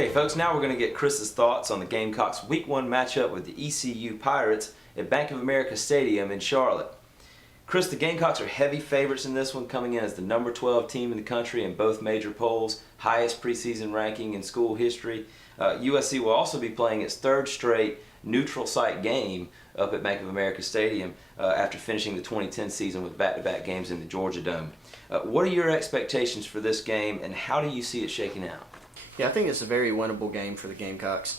Okay, folks, now we're going to get Chris's thoughts on the Gamecocks' Week 1 matchup with the ECU Pirates at Bank of America Stadium in Charlotte. Chris, the Gamecocks are heavy favorites in this one, coming in as the number 12 team in the country in both major polls, highest preseason ranking in school history. USC will also be playing its third straight neutral site game up at Bank of America Stadium after finishing the 2010 season with back-to-back games in the Georgia Dome. What are your expectations for this game, and how do you see it shaking out? Yeah, I think it's a very winnable game for the Gamecocks.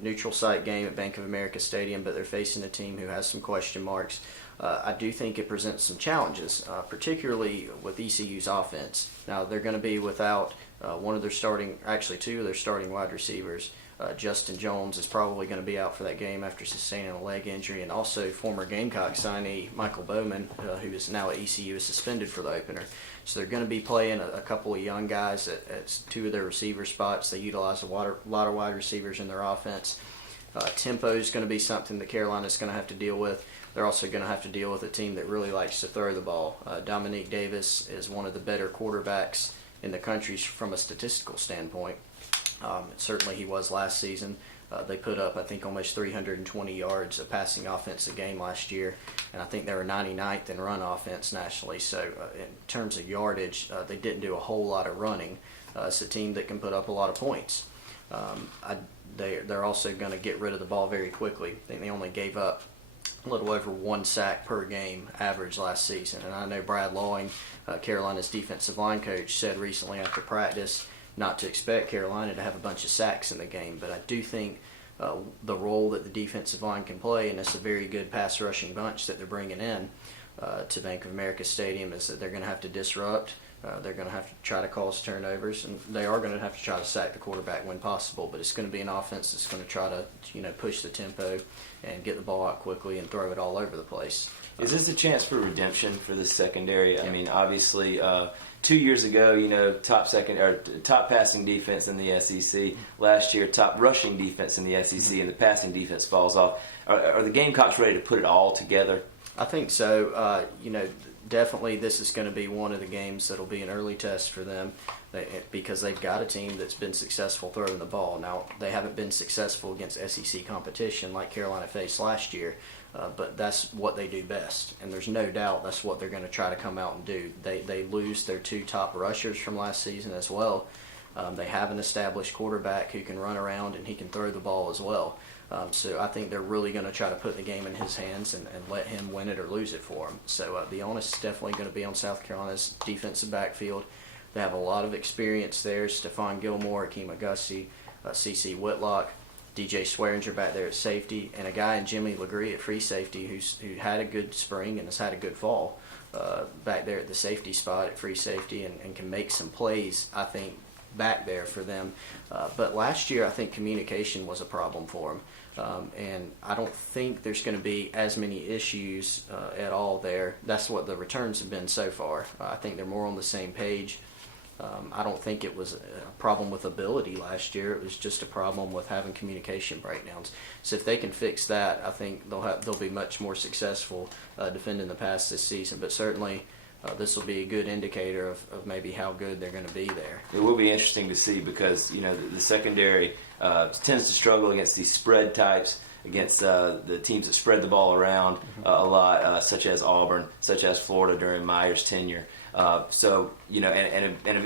Neutral site game at Bank of America Stadium, but they're facing a team who has some question marks. I do think it presents some challenges, particularly with ECU's offense. Now, they're going to be without one of their starting, actually two of their starting wide receivers. Justin Jones is probably going to be out for that game after sustaining a leg injury, and also former Gamecock signee Michael Bowman, who is now at ECU, is suspended for the opener. So they're going to be playing a couple of young guys at two of their receiver spots. They utilize a lot of wide receivers in their offense. Tempo is going to be something that Carolina's going to have to deal with. They're also going to have to deal with a team that really likes to throw the ball. Dominique Davis is one of the better quarterbacks in the country from a statistical standpoint. Certainly he was last season. They put up, I think, almost 320 yards of passing offense a game last year, and I think they were 99th in run offense nationally. So in terms of yardage, they didn't do a whole lot of running. It's a team that can put up a lot of points. They're also going to get rid of the ball very quickly. I think they only gave up a little over 1 sack per game average last season. And I know Brad Lawing, Carolina's defensive line coach, said recently after practice not to expect Carolina to have a bunch of sacks in the game, but I do think the role that the defensive line can play, and it's a very good pass rushing bunch that they're bringing in to Bank of America Stadium, is that they're going to have to disrupt. They're going to have to try to cause turnovers, and they are going to have to try to sack the quarterback when possible. But it's going to be an offense that's going to try to, push the tempo and get the ball out quickly and throw it all over the place. Is this a chance for redemption for the secondary? Yeah. I mean, obviously, 2 years ago, top passing defense in the SEC. Last year, top rushing defense in the SEC, and the passing defense falls off. Are the Gamecocks ready to put it all together? I think so. Definitely this is going to be one of the games that'll be an early test for them because they've got a team that's been successful throwing the ball. Now, they haven't been successful against SEC competition like Carolina faced last year, but that's what they do best, and there's no doubt that's what they're going to try to come out and do. They lose their 2 top rushers from last season as well. They have an established quarterback who can run around and he can throw the ball as well. So I think they're really going to try to put the game in his hands and let him win it or lose it for him. So the onus is definitely going to be on South Carolina's defensive backfield. They have a lot of experience there. Stephon Gilmore, Akeem Augusty, C.C. Whitlock, DJ Swearinger back there at safety, and a guy in Jimmy Legree at free safety who had a good spring and has had a good fall back there at the safety spot at free safety and can make some plays, I think, back there for them. But last year, I think communication was a problem for them. And I don't think there's going to be as many issues at all there. That's what the returns have been so far. I think they're more on the same page. I don't think it was a problem with ability last year. It was just a problem with having communication breakdowns. So if they can fix that, I think they'll be much more successful defending the pass this season. But certainly this will be a good indicator of maybe how good they're going to be there. It will be interesting to see because the secondary tends to struggle against these spread types, against the teams that spread the ball around a lot, such as Auburn, such as Florida during Meyer's tenure. And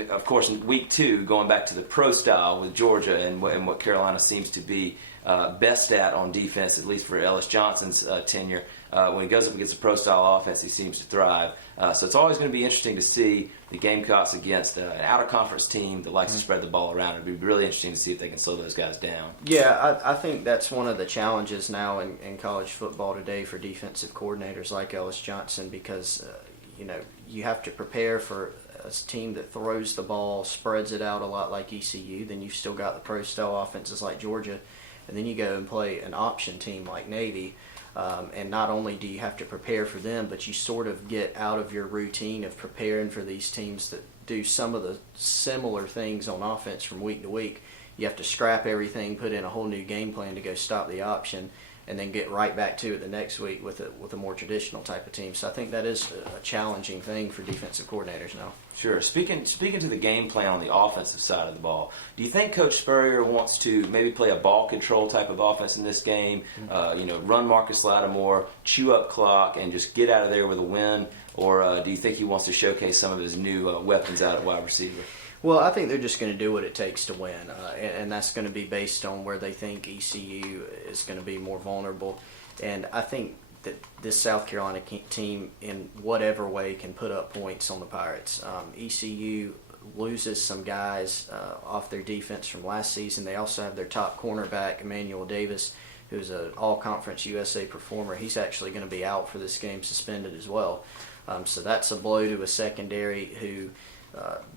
of course in week 2, going back to the pro style with Georgia and what Carolina seems to be best at defense, at least for Ellis Johnson's tenure. When he goes up against a pro style offense, he seems to thrive. So it's always going to be interesting to see the Gamecocks against an out of conference team that likes to spread the ball around. It'd be really interesting to see if they can slow those guys down. Yeah, I think that's one of the challenges now in college football today for defensive coordinators like Ellis Johnson because you have to prepare for a team that throws the ball, spreads it out a lot like ECU. Then you've still got the pro style offenses like Georgia, and then you go and play an option team like Navy. And not only do you have to prepare for them, but you sort of get out of your routine of preparing for these teams that do some of the similar things on offense from week to week. You have to scrap everything, put in a whole new game plan to go stop the option, and then get right back to it the next week with a more traditional type of team. So I think that is a challenging thing for defensive coordinators now. Sure. Speaking to the game plan on the offensive side of the ball, do you think Coach Spurrier wants to maybe play a ball control type of offense in this game? Run Marcus Lattimore, chew up clock, and just get out of there with a win? Or do you think he wants to showcase some of his new weapons out at wide receiver? Well, I think they're just going to do what it takes to win, and that's going to be based on where they think ECU is going to be more vulnerable. And I think that this South Carolina team, in whatever way, can put up points on the Pirates. ECU loses some guys off their defense from last season. They also have their top cornerback, Emmanuel Davis, who's an all-conference USA performer. He's actually going to be out for this game, suspended as well. So that's a blow to a secondary who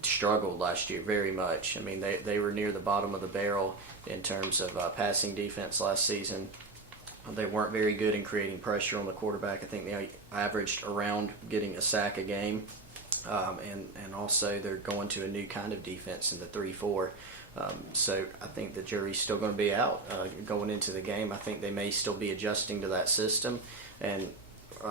struggled last year very much. I mean, they were near the bottom of the barrel in terms of passing defense last season. They weren't very good in creating pressure on the quarterback. I think they averaged around getting a sack a game. And also they're going to a new kind of defense in the 3-4. So I think the jury's still going to be out going into the game. I think they may still be adjusting to that system. And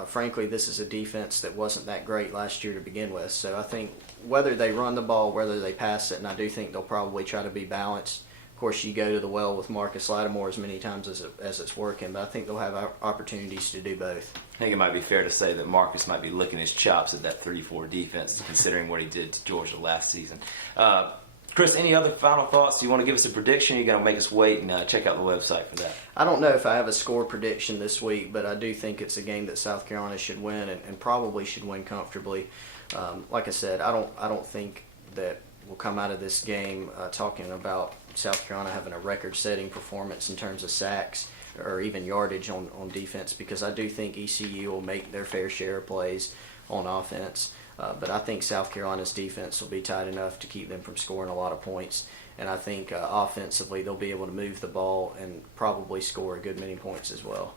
frankly, this is a defense that wasn't that great last year to begin with. So I think whether they run the ball, whether they pass it, and I do think they'll probably try to be balanced. Of course, you go to the well with Marcus Lattimore as many times as it's working, but I think they'll have opportunities to do both. I think it might be fair to say that Marcus might be licking his chops at that 3-4 defense, considering what he did to Georgia last season. Chris, any other final thoughts? Do you want to give us a prediction? You're going to make us wait and check out the website for that. I don't know if I have a score prediction this week, but I do think it's a game that South Carolina should win and probably should win comfortably. Like I said, I don't think that we'll come out of this game talking about South Carolina having a record-setting performance in terms of sacks or even yardage on defense, because I do think ECU will make their fair share of plays on offense. But I think South Carolina's defense will be tight enough to keep them from scoring a lot of points. And I think offensively they'll be able to move the ball and probably score a good many points as well.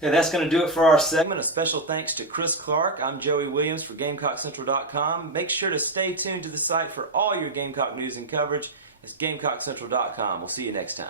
And that's going to do it for our segment. A special thanks to Chris Clark. I'm Joey Williams for GamecockCentral.com. Make sure to stay tuned to the site for all your Gamecock news and coverage. It's GamecockCentral.com. We'll see you next time.